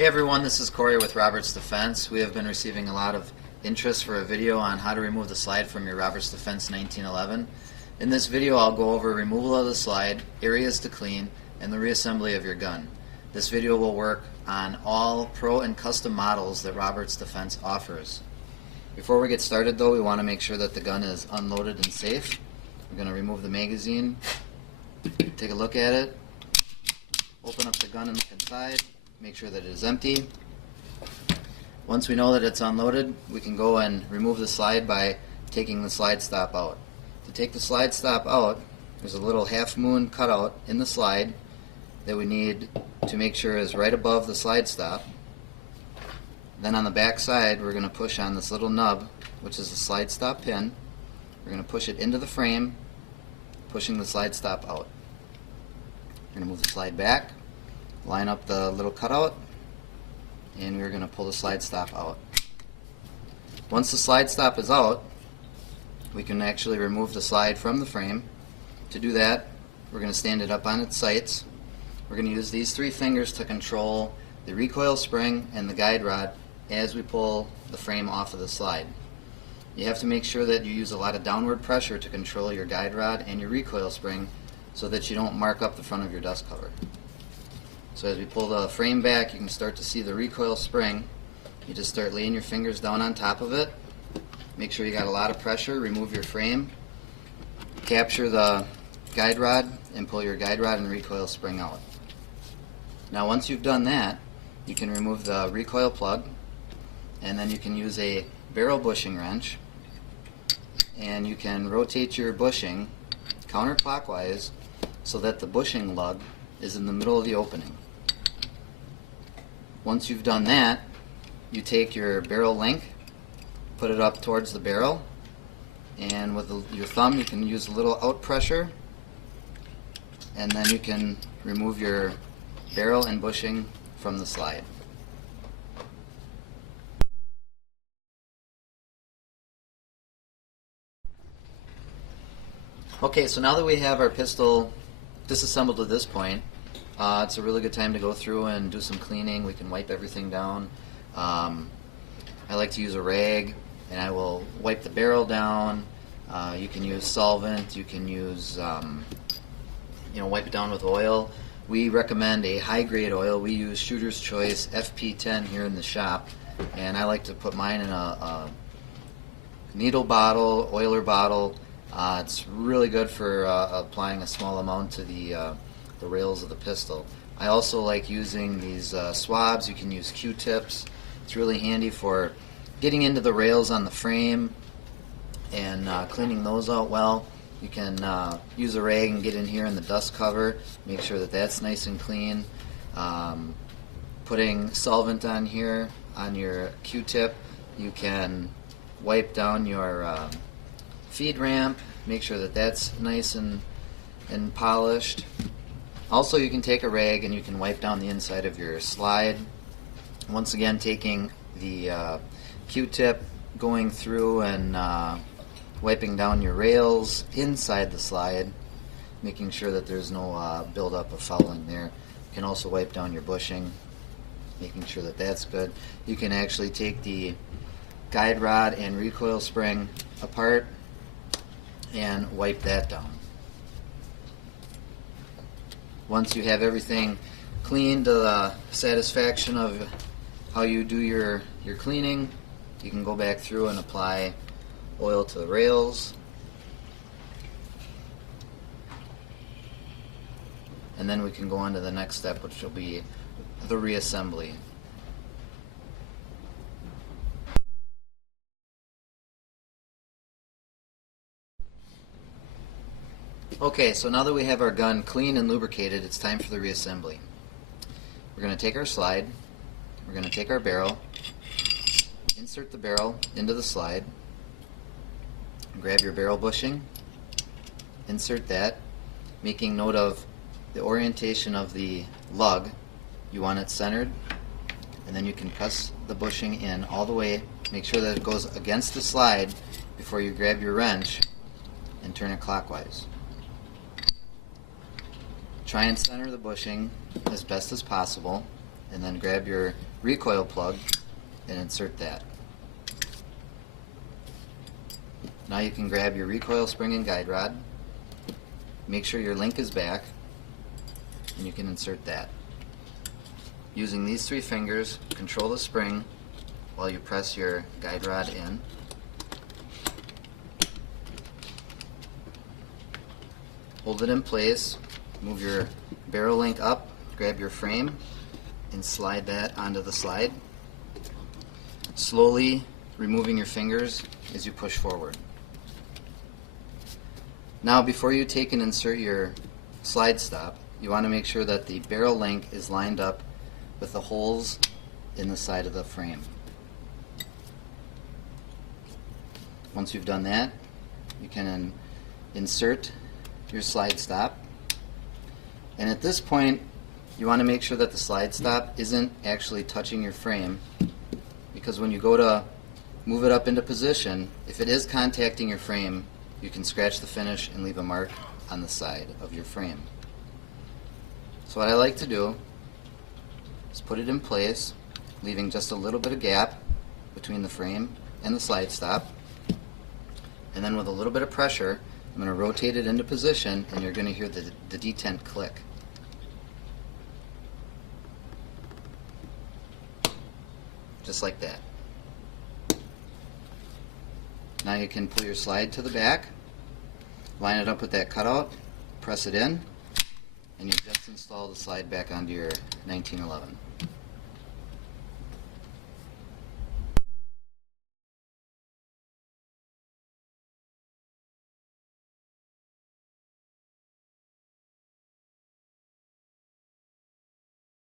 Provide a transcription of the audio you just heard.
Hey everyone, this is Corey with Roberts Defense. We have been receiving a lot of interest for a video on how to remove the slide from your Roberts Defense 1911. In this video I'll go over removal of the slide, areas to clean, and the reassembly of your gun. This video will work on all pro and custom models that Roberts Defense offers. Before we get started though, we want to make sure that the gun is unloaded and safe. We're going to remove the magazine, take a look at it, open up the gun and look inside. Make sure that it is empty. Once we know that it's unloaded, we can go and remove the slide by taking the slide stop out. To take the slide stop out, there's a little half moon cutout in the slide that we need to make sure is right above the slide stop. Then on the back side, we're going to push on this little nub, which is the slide stop pin. We're going to push it into the frame, pushing the slide stop out. We're going to move the slide back, line up the little cutout, and we're going to pull the slide stop out. Once the slide stop is out, we can actually remove the slide from the frame. To do that, we're going to stand it up on its sights. We're going to use these three fingers to control the recoil spring and the guide rod as we pull the frame off of the slide. You have to make sure that you use a lot of downward pressure to control your guide rod and your recoil spring so that you don't mark up the front of your dust cover. So as we pull the frame back, you can start to see the recoil spring. You just start laying your fingers down on top of it. Make sure you got a lot of pressure. Remove your frame. Capture the guide rod and pull your guide rod and recoil spring out. Now once you've done that, you can remove the recoil plug, and then you can use a barrel bushing wrench, and you can rotate your bushing counterclockwise so that the bushing lug is in the middle of the opening. Once you've done that, you take your barrel link, put it up towards the barrel, and with your thumb you can use a little out pressure, and then you can remove your barrel and bushing from the slide. Okay, so now that we have our pistol disassembled to this point, it's a really good time to go through and do some cleaning. We can wipe everything down. I like to use a rag, and I will wipe the barrel down. You can use solvent. You can use, wipe it down with oil. We recommend a high-grade oil. We use Shooter's Choice FP10 here in the shop, and I like to put mine in a needle bottle, oiler bottle. It's really good for applying a small amount to the rails of the pistol. I also like using these swabs. You can use Q-tips. It's really handy for getting into the rails on the frame and cleaning those out well. You can use a rag and get in here in the dust cover, make sure that that's nice and clean. Putting solvent on here on your Q-tip, you can wipe down your feed ramp, make sure that that's nice and polished. Also, you can take a rag and you can wipe down the inside of your slide. Once again, taking the Q-tip, going through and wiping down your rails inside the slide, making sure that there's no buildup of fouling there. You can also wipe down your bushing, making sure that that's good. You can actually take the guide rod and recoil spring apart and wipe that down. Once you have everything cleaned to the satisfaction of how you do your cleaning, you can go back through and apply oil to the rails. And then we can go on to the next step, which will be the reassembly. Okay, so now that we have our gun clean and lubricated, it's time for the reassembly. We're going to take our slide, we're going to take our barrel, insert the barrel into the slide, grab your barrel bushing, insert that, making note of the orientation of the lug. You want it centered, and then you can press the bushing in all the way. Make sure that it goes against the slide before you grab your wrench and turn it clockwise. Try and center the bushing as best as possible, and then grab your recoil plug and insert that. Now you can grab your recoil spring and guide rod, make sure your link is back, and you can insert that. Using these 3 fingers, control the spring while you press your guide rod in. Hold it in place, move your barrel link up, grab your frame, and slide that onto the slide, slowly removing your fingers as you push forward. Now before you take and insert your slide stop, you want to make sure that the barrel link is lined up with the holes in the side of the frame. Once you've done that, you can insert your slide stop, and at this point you want to make sure that the slide stop isn't actually touching your frame, because when you go to move it up into position, if it is contacting your frame, you can scratch the finish and leave a mark on the side of your frame. So what I like to do is put it in place, leaving just a little bit of gap between the frame and the slide stop, and then with a little bit of pressure I'm going to rotate it into position, and you're going to hear the detent click. Just like that. Now you can pull your slide to the back, line it up with that cutout, press it in, and you've just installed the slide back onto your 1911.